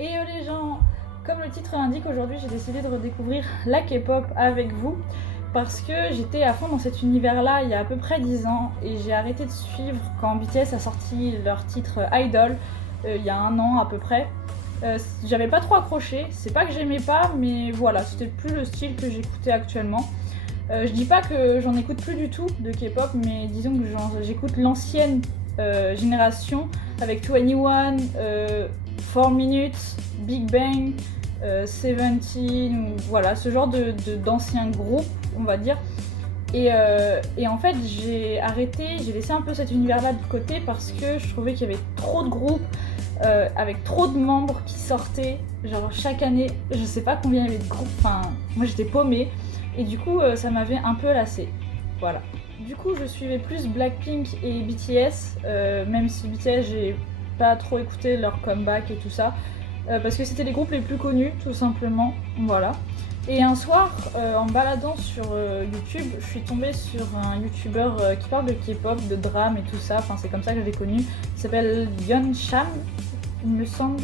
Et les gens, comme le titre l'indique, aujourd'hui j'ai décidé de redécouvrir la K-pop avec vous parce que j'étais à fond dans cet univers-là il y a à peu près 10 ans et j'ai arrêté de suivre quand BTS a sorti leur titre Idol il y a un an à peu près. J'avais pas trop accroché, c'est pas que j'aimais pas, mais voilà, c'était plus le style que j'écoutais actuellement. Je dis pas que j'en écoute plus du tout de K-pop, mais disons que j'écoute l'ancienne génération avec 21, 4 Minutes, Big Bang, Seventeen, voilà, ce genre d'anciens groupes, on va dire. Et en fait, j'ai laissé un peu cet univers-là de côté parce que je trouvais qu'il y avait trop de groupes avec trop de membres qui sortaient. Genre chaque année, je sais pas combien il y avait de groupes, enfin, moi j'étais paumée. Et du coup, ça m'avait un peu lassée. Voilà. Du coup, je suivais plus Blackpink et BTS, même si BTS, j'ai pas trop écouté leur comeback et tout ça, parce que c'était les groupes les plus connus, tout simplement. Voilà. Et un soir, en me baladant sur YouTube, je suis tombée sur un YouTuber qui parle de K-pop, de drame et tout ça. Enfin, c'est comme ça que je l'ai connu. Il s'appelle Yeon Sham, il me semble.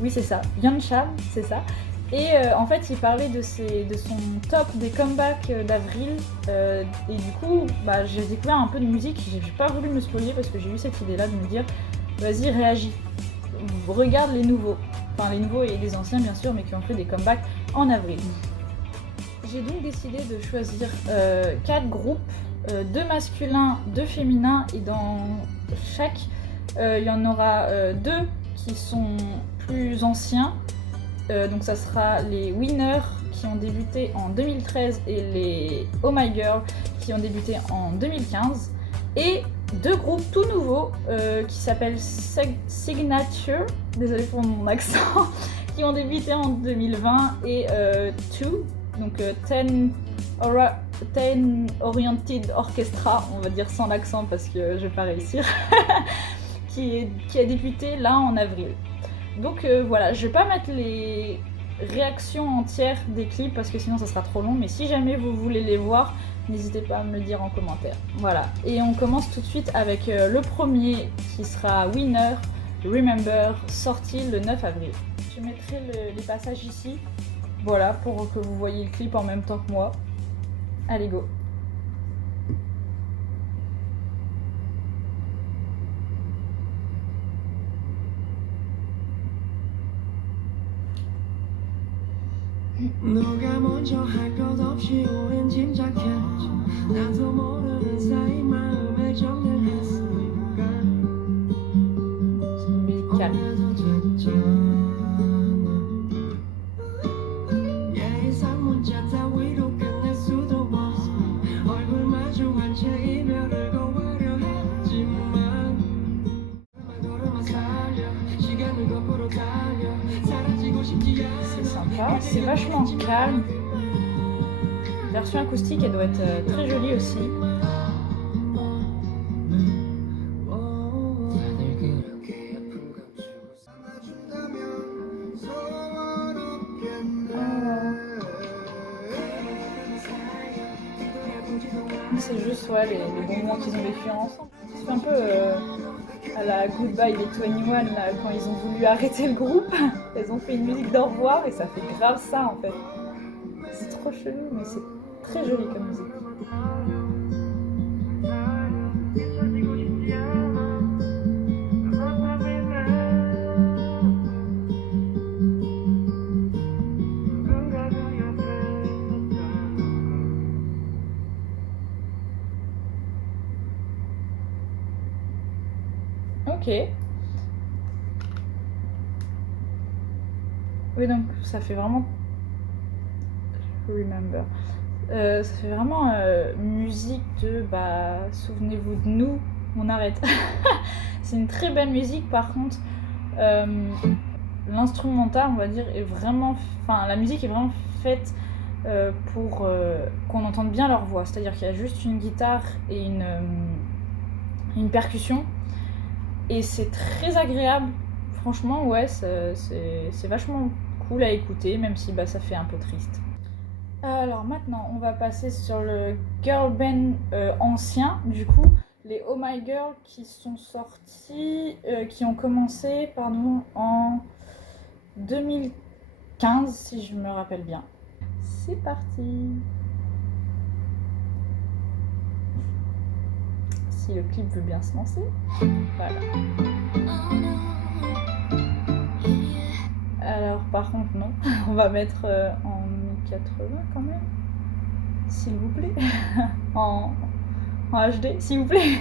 Oui, c'est ça. Yeon Sham, c'est ça. Et en fait, il parlait de son top des comebacks d'avril. Et du coup, j'ai découvert un peu de musique. J'ai pas voulu me spoiler parce que j'ai eu cette idée-là de me dire vas-y, réagis. Regarde les nouveaux. Enfin, les nouveaux et les anciens, bien sûr, mais qui ont fait des comebacks en avril. J'ai donc décidé de choisir 4 groupes, 2 masculins, 2 féminins. Et dans chaque, il y en aura 2 qui sont plus anciens. Donc ça sera les Winners qui ont débuté en 2013 et les Oh My Girl qui ont débuté en 2015. Et 2 groupes tout nouveaux qui s'appellent Signature, désolé pour mon accent, qui ont débuté en 2020 et Two, donc 10 Oriented Orchestra, on va dire sans l'accent parce que je vais pas réussir, qui a débuté là en avril. Donc voilà, je vais pas mettre les réactions entières des clips parce que sinon ça sera trop long, mais si jamais vous voulez les voir, n'hésitez pas à me le dire en commentaire. Voilà, et on commence tout de suite avec le premier qui sera Winner, Remember, sorti le 9 avril. Je mettrai les passages ici, voilà, pour que vous voyez le clip en même temps que moi. Allez, go! 너가 먼저 할 것 없이 우린 짐작했지 나도 모르는 사이 마음에 정리했으니까 오늘도 됐잖아 예의상 문자 따위로 끝낼 수도 없어 얼굴 마주한 채 이별을 고하려 했지만 돌아만 살려 시간을 거꾸로 달려 사라지고 싶지 않아. C'est sympa, c'est vachement calme. Version acoustique, elle doit être très jolie aussi. C'est juste ouais, les bons moments qu'ils ont vécu ensemble. Ça fait un peu à la Goodbye des 21 là, quand ils ont voulu arrêter le groupe. Ils ont fait une musique d'au revoir et ça fait grave ça en fait. C'est trop chelou mais c'est très joli comme musique. Ok. Oui, donc ça fait vraiment. Remember. Ça fait vraiment musique de souvenez-vous de nous, on arrête. C'est une très belle musique par contre. L'instrumental, on va dire, est vraiment. Enfin, la musique est vraiment faite pour qu'on entende bien leur voix. C'est-à-dire qu'il y a juste une guitare et une percussion. Et c'est très agréable. Franchement, ouais, c'est vachement cool à écouter, même si ça fait un peu triste. Alors maintenant, on va passer sur le girl band ancien, du coup, les Oh My Girl qui sont sortis, qui ont commencé, en 2015 si je me rappelle bien. C'est parti. Si le clip veut bien se lancer. Voilà. Alors par contre non, on va mettre en 1080 quand même. S'il vous plaît. en HD, s'il vous plaît.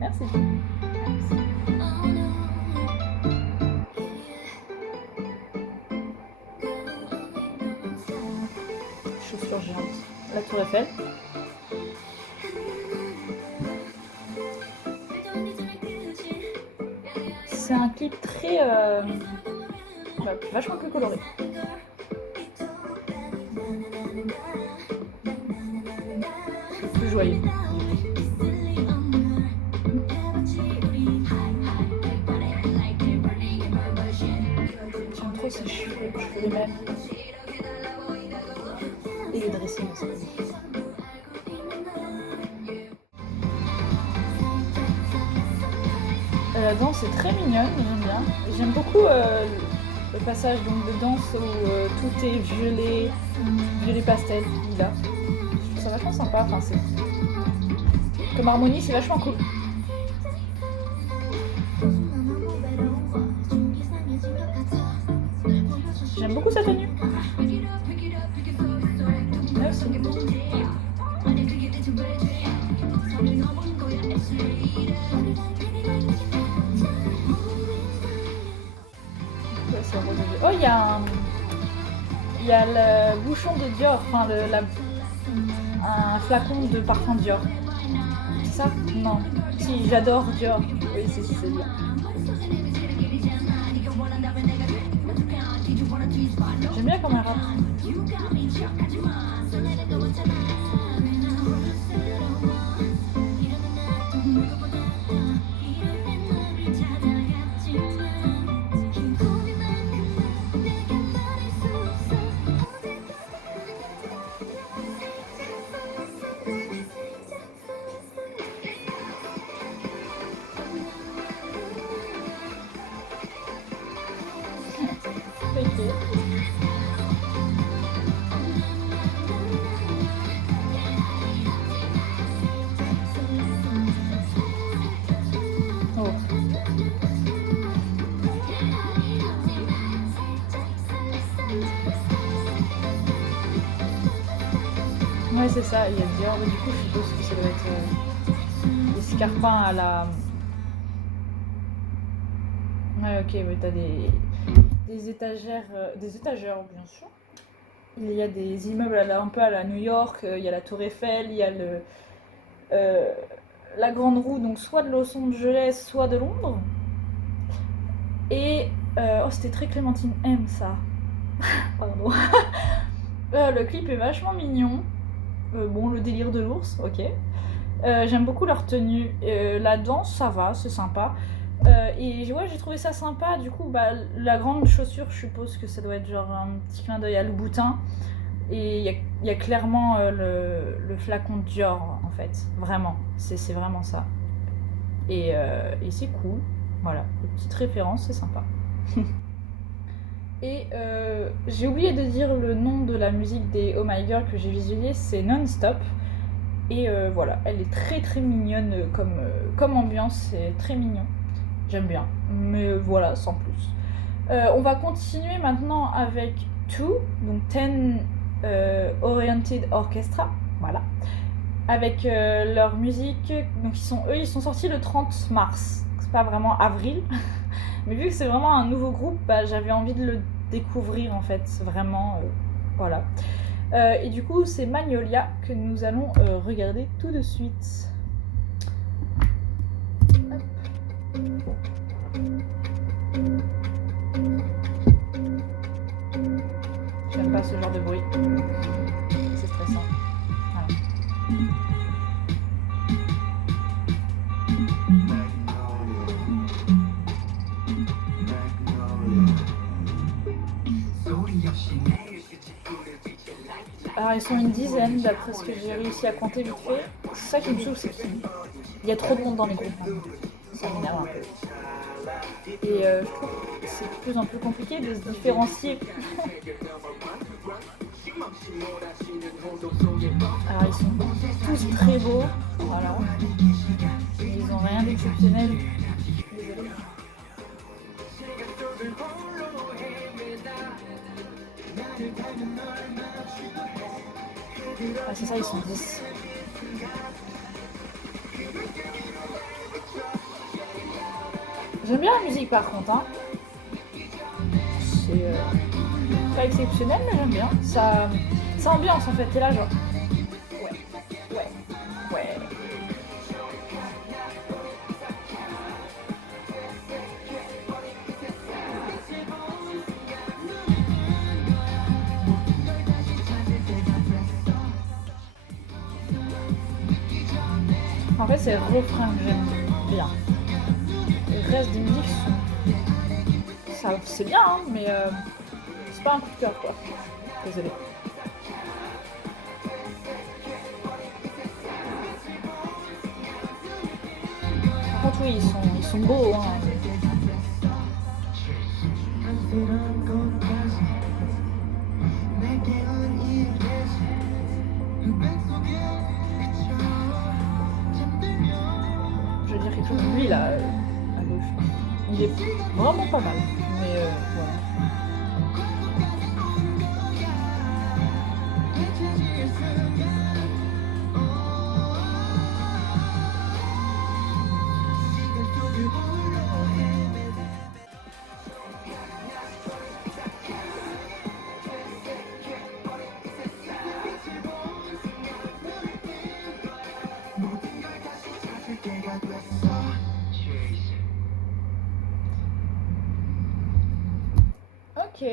Merci. Chaussures géantes. La Tour Eiffel. C'est un clip très... vachement plus coloré. Plus joyeux. J'aime trop ses cheveux, les mêmes. Et le dressing aussi. La danse est très mignonne, j'aime bien. J'aime beaucoup le passage donc, de danse où tout est violet pastel, lilas. Je trouve ça vachement sympa, enfin, c'est... Comme harmonie, c'est vachement cool. J'aime beaucoup sa tenue. Merci. Oh, il y a le bouchon de Dior, enfin un flacon de parfum Dior. C'est ça? Non. Si, j'adore Dior. Oui, c'est bien. J'aime bien comment elle rappe. Ouais, c'est ça, il y a Dior, mais du coup, je suppose que ça doit être des scarpins à la... Ouais, ok, mais t'as des étagères, bien sûr. Il y a des immeubles un peu à la New York, il y a la Tour Eiffel, il y a la Grande Roue, donc soit de Los Angeles, soit de Londres. Et... oh, c'était très Clémentine M, ça. Pardon. Le clip est vachement mignon. Bon, le délire de l'ours, ok. J'aime beaucoup leur tenue. La danse, ça va, c'est sympa. Et ouais, j'ai trouvé ça sympa. Du coup, la grande chaussure, je suppose que ça doit être genre un petit clin d'œil à Louboutin. Et il y a clairement le flacon Dior, en fait. Vraiment, c'est vraiment ça. Et c'est cool. Voilà, une petite référence, c'est sympa. Et j'ai oublié de dire le nom de la musique des Oh My Girl que j'ai visualisé, c'est Non-Stop. Et voilà, elle est très très mignonne comme ambiance, c'est très mignon. J'aime bien, mais voilà, sans plus. On va continuer maintenant avec Two, donc Ten Oriented Orchestra, voilà. Avec leur musique, donc ils sont sortis le 30 mars, c'est pas vraiment avril. Mais vu que c'est vraiment un nouveau groupe, j'avais envie de le découvrir en fait, vraiment, voilà. Et du coup, c'est Magnolia que nous allons regarder tout de suite. Hop. J'aime pas ce genre de bruit, c'est stressant. Voilà. Alors ils sont une dizaine d'après ce que j'ai réussi à compter vite fait. C'est ça qui me saoule, c'est qu'il y a trop de monde dans les groupes. Ça m'énerve un peu. Et je trouve que c'est de plus en plus compliqué de se différencier. Alors ils sont tous très beaux, voilà. Ils n'ont rien d'exceptionnel. Désolée. Ah c'est ça, ils sont 10. J'aime bien la musique par contre, hein. C'est pas exceptionnel mais j'aime bien. Ça ambiance en fait, t'es là genre... Ouais. En fait c'est le refrain que j'aime bien. Le reste des musiques sont... c'est bien hein, mais c'est pas un coup de cœur quoi. Désolée. Par contre oui, ils sont beaux hein. Je veux dire quelque chose de lui là, à gauche. Il est vraiment pas mal, mais voilà. Ok.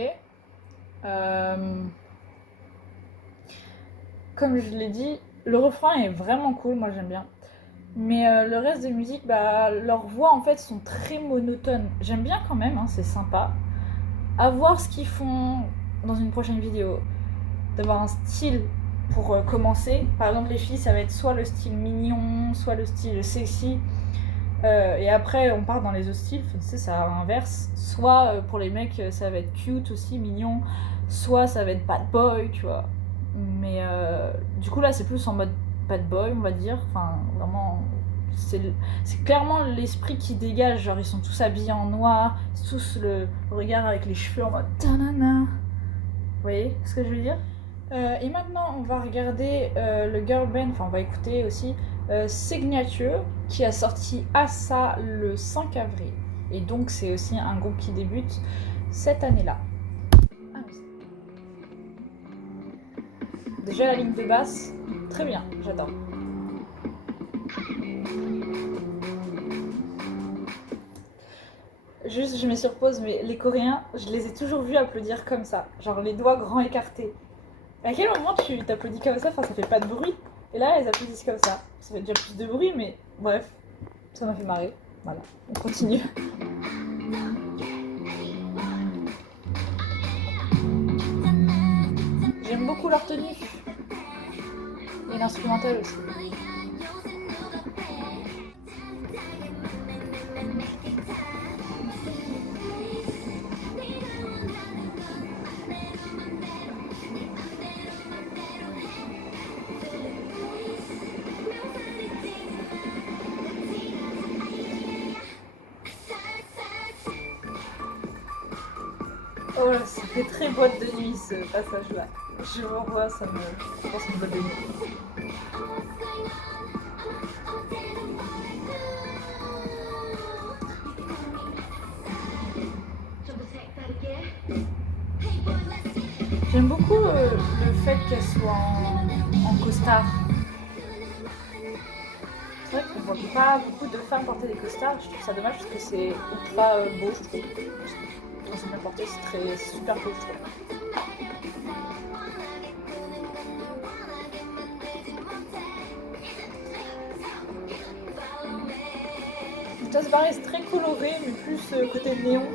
Comme je l'ai dit, le refrain est vraiment cool, moi j'aime bien. Mais le reste des musiques, bah, leurs voix en fait sont très monotones. J'aime bien quand même, hein, c'est sympa. À voir ce qu'ils font dans une prochaine vidéo. D'avoir un style pour commencer. Par exemple, les filles, ça va être soit le style mignon, soit le style sexy. Et après, on part dans les autres styles, tu sais, ça inverse. Soit pour les mecs, ça va être cute aussi, mignon. Soit ça va être bad boy, tu vois. Mais du coup, là, c'est plus en mode bad boy, on va dire. Enfin, vraiment, c'est clairement l'esprit qui dégage. Genre, ils sont tous habillés en noir, tous le regard avec les cheveux en mode ta-na-na. Vous voyez ce que je veux dire? Et maintenant, on va regarder le girl band, enfin, on va écouter aussi Signature, qui a sorti Assa le 5 avril. Et donc, c'est aussi un groupe qui débute cette année-là. Ah, oui. Déjà, la ligne de basse, très bien, j'adore. Juste, je mets sur pause, mais les Coréens, je les ai toujours vus applaudir comme ça, genre les doigts grands écartés. À quel moment tu t'applaudis comme ça? Enfin, ça fait pas de bruit. Et là, elles applaudissent comme ça. Ça fait déjà plus de bruit, mais bref, ça m'a fait marrer. Voilà, on continue. J'aime beaucoup leur tenue. Et l'instrumental aussi. Oh là, ça fait très boîte de nuit ce passage-là. Je vous revois, ça me pense une boîte de nuit. J'aime beaucoup le fait qu'elle soit en costard. C'est vrai qu'on voit pas beaucoup de femmes porter des costards. Je trouve ça dommage parce que c'est ultra beau, je trouve. Quand c'est bien porté, c'est super beau, je trouve. Just Barry, c'est très coloré, mais plus côté néon.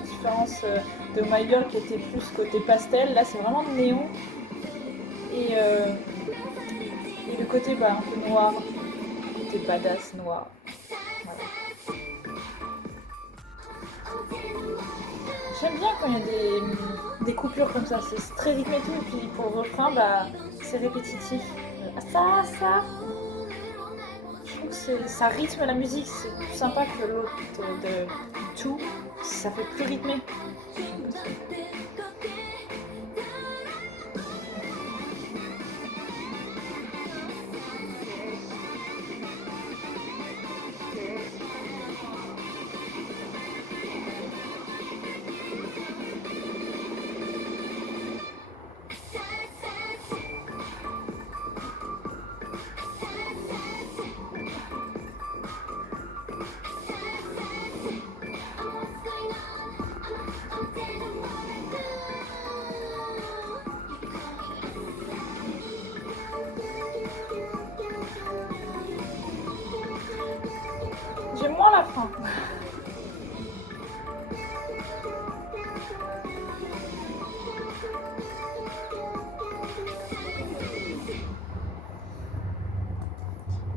À différence de My Girl qui était plus côté pastel. Là, c'est vraiment néon. Et le côté un peu noir. Côté badass noir. Voilà. J'aime bien quand il y a des coupures comme ça, c'est très rythmé et tout, et puis pour le refrain, bah, c'est répétitif. Ça, je trouve que ça rythme la musique, c'est plus sympa que l'autre de tout, ça fait plus rythmé. J'aime moins la fin.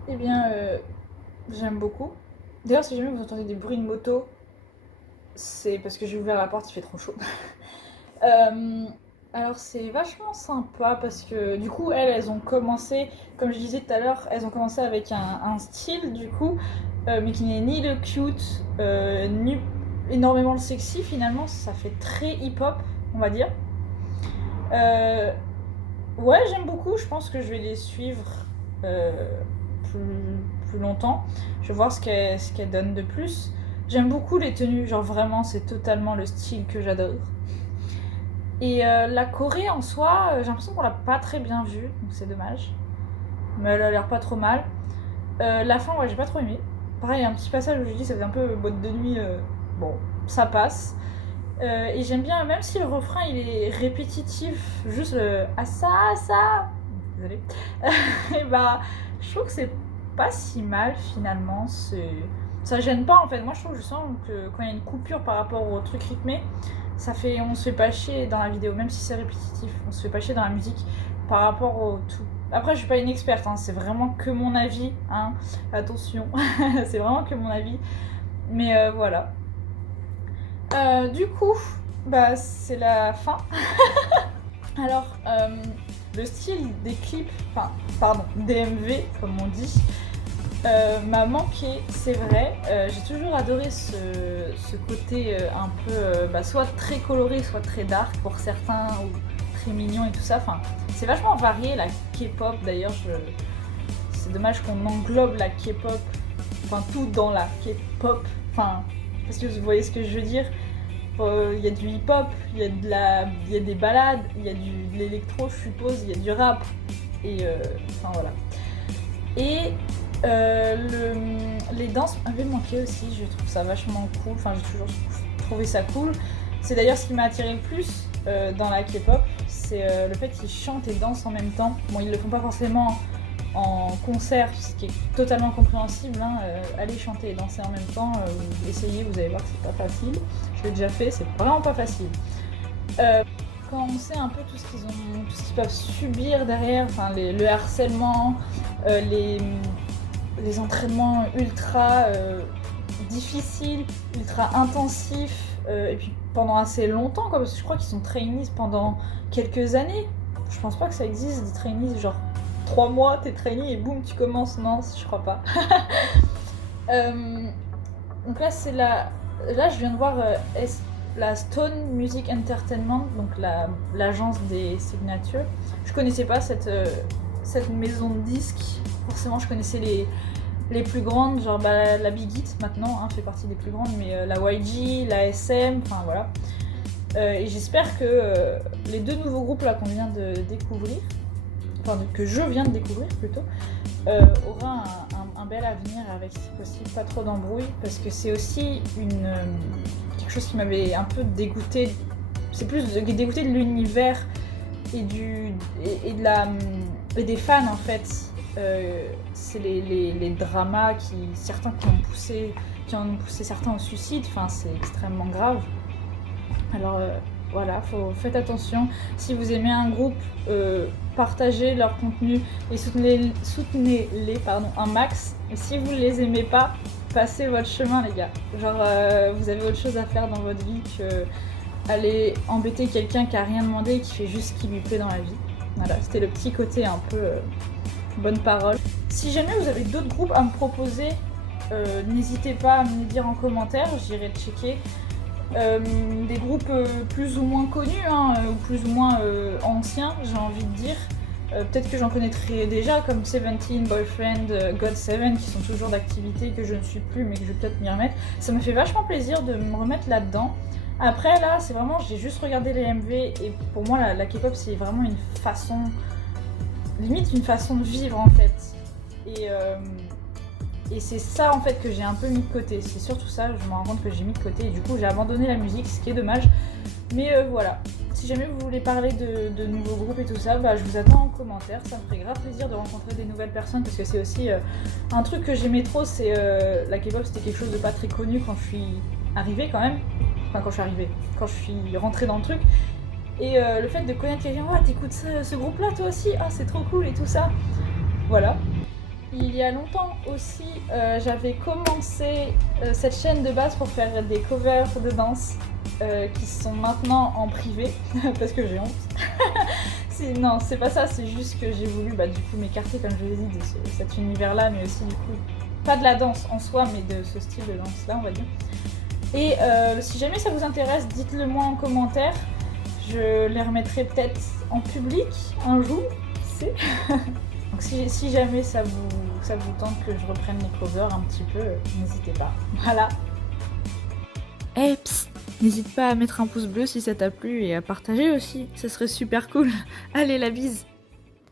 Eh bien, j'aime beaucoup. D'ailleurs, si jamais vous entendez des bruits de moto, c'est parce que j'ai ouvert la porte, il fait trop chaud. Alors c'est vachement sympa parce que du coup elles ont commencé, comme je disais tout à l'heure, elles ont commencé avec un style du coup, mais qui n'est ni le cute, ni énormément le sexy finalement, ça fait très hip-hop on va dire. Ouais j'aime beaucoup, je pense que je vais les suivre euh, plus longtemps, je vais voir ce qu'elles donnent de plus. J'aime beaucoup les tenues, genre vraiment c'est totalement le style que j'adore. Et la Corée en soi, j'ai l'impression qu'on l'a pas très bien vue, donc c'est dommage. Mais elle a l'air pas trop mal. La fin, ouais, j'ai pas trop aimé. Pareil, il y a un petit passage où je dis ça faisait un peu boîte de nuit. Bon, ça passe. Et j'aime bien, même si le refrain il est répétitif, juste le ah ça, désolé. Et bah, je trouve que c'est pas si mal finalement. Ça gêne pas en fait. Moi je trouve que je sens que quand il y a une coupure par rapport au truc rythmé, on se fait pas chier dans la vidéo, même si c'est répétitif, on se fait pas chier dans la musique par rapport au tout. Après, je suis pas une experte, hein, c'est vraiment que mon avis, hein, attention, c'est vraiment que mon avis, mais voilà. Du coup, bah c'est la fin. Alors, le style des clips, enfin, pardon, DMV comme on dit, m'a manqué, c'est vrai. J'ai toujours adoré ce côté un peu soit très coloré, soit très dark pour certains, ou très mignon et tout ça. Enfin, c'est vachement varié la K-pop d'ailleurs. C'est dommage qu'on englobe la K-pop, enfin tout dans la K-pop. Enfin, parce que vous voyez ce que je veux dire. Il y a du hip-hop, il y a des ballades, il y a de l'électro, je suppose, il y a du rap. Et enfin voilà. Et les danses m'avaient manqué aussi, je trouve ça vachement cool, enfin j'ai toujours trouvé ça cool. C'est d'ailleurs ce qui m'a attiré le plus dans la K-pop, c'est le fait qu'ils chantent et dansent en même temps. Bon, ils le font pas forcément en concert, ce qui est totalement compréhensible, hein. Allez chanter et danser en même temps, essayez, vous allez voir que c'est pas facile. Je l'ai déjà fait, c'est vraiment pas facile. Quand on sait un peu tout ce qu'ils peuvent subir derrière, enfin le harcèlement, les entraînements ultra difficiles, ultra intensifs, et puis pendant assez longtemps, quoi, parce que je crois qu'ils sont trainees pendant quelques années. Je pense pas que ça existe des trainees, genre 3 mois t'es trainee et boum tu commences, non, je crois pas. Donc là là je viens de voir la Stone Music Entertainment, donc l'agence des signatures. Je connaissais pas cette maison de disques. Forcément, je connaissais les plus grandes, genre la Big Hit maintenant, hein, fait partie des plus grandes, mais la YG, la SM, enfin voilà. Et j'espère que les deux nouveaux groupes là qu'on vient de découvrir, enfin que je viens de découvrir plutôt, aura un bel avenir avec, si possible, pas trop d'embrouilles, parce que c'est aussi quelque chose qui m'avait un peu dégoûté. C'est plus dégoûté de l'univers et des fans en fait. C'est les dramas qui ont poussé certains au suicide. Enfin, c'est extrêmement grave. Alors voilà, faites attention. Si vous aimez un groupe, partagez leur contenu et soutenez-les un max. Et si vous ne les aimez pas, passez votre chemin, les gars. Genre, vous avez autre chose à faire dans votre vie aller embêter quelqu'un qui a rien demandé et qui fait juste ce qui lui plaît dans la vie. Voilà, c'était le petit côté un peu bonne parole. Si jamais vous avez d'autres groupes à me proposer, n'hésitez pas à me les dire en commentaire, j'irai checker. Des groupes plus ou moins connus, hein, ou plus ou moins anciens, j'ai envie de dire. Peut-être que j'en connaîtrais déjà, comme Seventeen, Boyfriend, GOT7, qui sont toujours d'activité, que je ne suis plus, mais que je vais peut-être m'y remettre. Ça me fait vachement plaisir de me remettre là-dedans. Après, là, c'est vraiment, j'ai juste regardé les MV, et pour moi, la K-pop, c'est vraiment une façon, limite une façon de vivre, en fait. Et c'est ça, en fait, que j'ai un peu mis de côté. C'est surtout ça, je me rends compte que j'ai mis de côté, et du coup, j'ai abandonné la musique, ce qui est dommage. Mais voilà. Si jamais vous voulez parler de nouveaux groupes et tout ça, bah, je vous attends en commentaire. Ça me ferait grave plaisir de rencontrer des nouvelles personnes parce que c'est aussi un truc que j'aimais trop. C'est la K-pop, c'était quelque chose de pas très connu quand je suis arrivée quand même. Enfin, quand je suis rentrée dans le truc. Et le fait de connaître quelqu'un, ah, t'écoutes ce groupe-là toi aussi, ah, c'est trop cool et tout ça. Voilà. Il y a longtemps aussi, j'avais commencé cette chaîne de base pour faire des covers de danse. Qui sont maintenant en privé parce que j'ai honte. Non, c'est pas ça, c'est juste que j'ai voulu du coup m'écarter, comme je l'ai dit, de cet univers-là, mais aussi du coup, pas de la danse en soi, mais de ce style de danse-là, on va dire. Et si jamais ça vous intéresse, dites-le moi en commentaire. Je les remettrai peut-être en public un jour, qui sait. Donc si jamais ça vous tente que je reprenne mes covers un petit peu, n'hésitez pas. Voilà. Hey, psst, n'hésite pas à mettre un pouce bleu si ça t'a plu et à partager aussi, ça serait super cool. Allez, la bise!